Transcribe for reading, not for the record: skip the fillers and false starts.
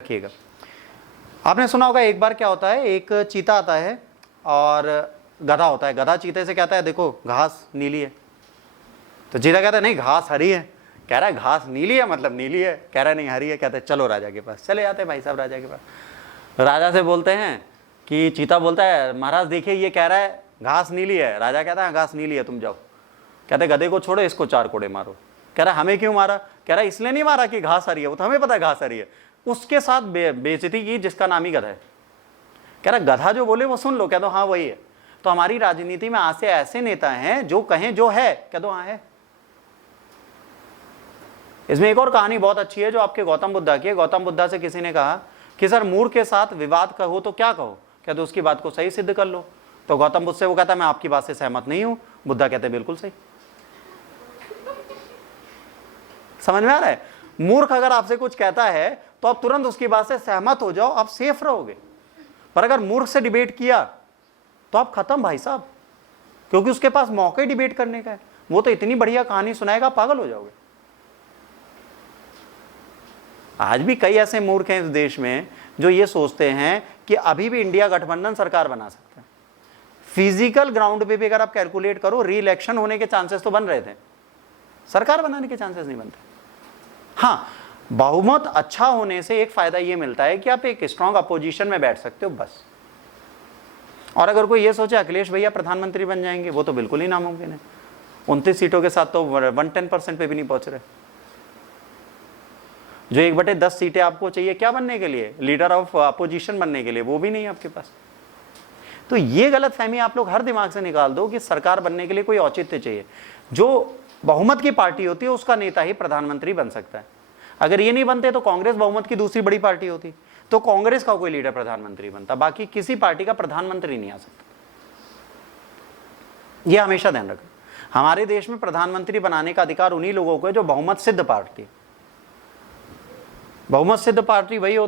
रखिएगा। आपने सुना होगा एक बार क्या होता है, एक चीता आता है और गधा होता है। गधा चीते से कहता है देखो घास नीली है, तो चीता कहता है नहीं घास हरी है। कह रहा है घास नीली है मतलब नीली है, कह रहा है नहीं हरी है। कहते हैं चलो राजा के पास। चले जाते हैं भाई साहब राजा के पास। राजा से बोलते हैं कि चीता बोलता है महाराज देखिए ये कह रहा है घास नीली है। राजा कहता है घास नीली है तुम जाओ। कहते गधे को छोड़ो इसको 4 कोड़े मारो। कह रहा हमें क्यों मारा? कह रहा इसलिए नहीं मारा कि घास हरी है, वो तो हमें पता है घास हरी है। उसके साथ बेइज्जती की जिसका नाम ही गधा है। कह रहा गधा जो बोले वो सुन लो। कह दो हाँ वही है। तो हमारी राजनीति में आज से ऐसे नेता हैं जो कहें जो है कह दो हाँ है। इसमें एक और कहानी बहुत अच्छी है जो आपके गौतम बुद्धा की है। गौतम बुद्धा से किसी ने कहा कि सर मूर्ख के साथ विवाद कहो तो क्या कहो? कह दो उसकी बात को सही सिद्ध कर लो। तो गौतम बुद्ध से वो कहता मैं आपकी बात से सहमत नहीं हूं। बुद्धा कहते बिल्कुल सही। समझ में आ रहा है? मूर्ख अगर आपसे कुछ कहता है तो आप तुरंत उसकी बात से सहमत हो जाओ, आप सेफ रहोगे। पर अगर मूर्ख से डिबेट किया तो आप खत्म भाई साहब, क्योंकि उसके पास मौका ही डिबेट करने का है। वो तो इतनी बढ़िया कहानी सुनाएगा पागल हो जाओगे। आज भी कई ऐसे मूर्ख हैं इस देश में जो ये सोचते हैं कि अभी भी इंडिया गठबंधन सरकार बना सकता है। फिजिकल ग्राउंड पे भी अगर आप कैलकुलेट करो री इलेक्शन होने के चांसेस तो बन रहे थे, सरकार बनाने के चांसेस नहीं बनते। हाँ, बहुमत अच्छा होने से एक फायदा ये मिलता है कि आप एक स्ट्रांग अपोजिशन में बैठ सकते हो बस। और अगर कोई ये सोचे अखिलेश भैया प्रधानमंत्री बन जाएंगे, वो तो बिल्कुल ही नामुमकिन है। 29 सीटों के साथ तो 110% पे भी नहीं पहुंच रहे। जो 1/10 सीटें आपको चाहिए क्या बनने के लिए? लीडर ऑफ अपोजिशन बनने के लिए, वो भी नहीं है आपके पास। तो ये गलत फहमी आप लोग हर दिमाग से निकाल दो कि सरकार बनने के लिए कोई औचित्य चाहिए। जो बहुमत की पार्टी होती है उसका नेता ही प्रधानमंत्री बन सकता है। अगर ये नहीं बनते तो कांग्रेस बहुमत की दूसरी बड़ी पार्टी होती तो कांग्रेस का कोई लीडर प्रधानमंत्री बनता, बाकी किसी पार्टी का प्रधानमंत्री नहीं आ सकता। यह हमेशा ध्यान रखें। हमारे देश में प्रधानमंत्री बनाने का अधिकार उन्हीं लोगों को है जो बहुमत सिद्ध पार्टी। बहुमत सिद्ध पार्टी वही होती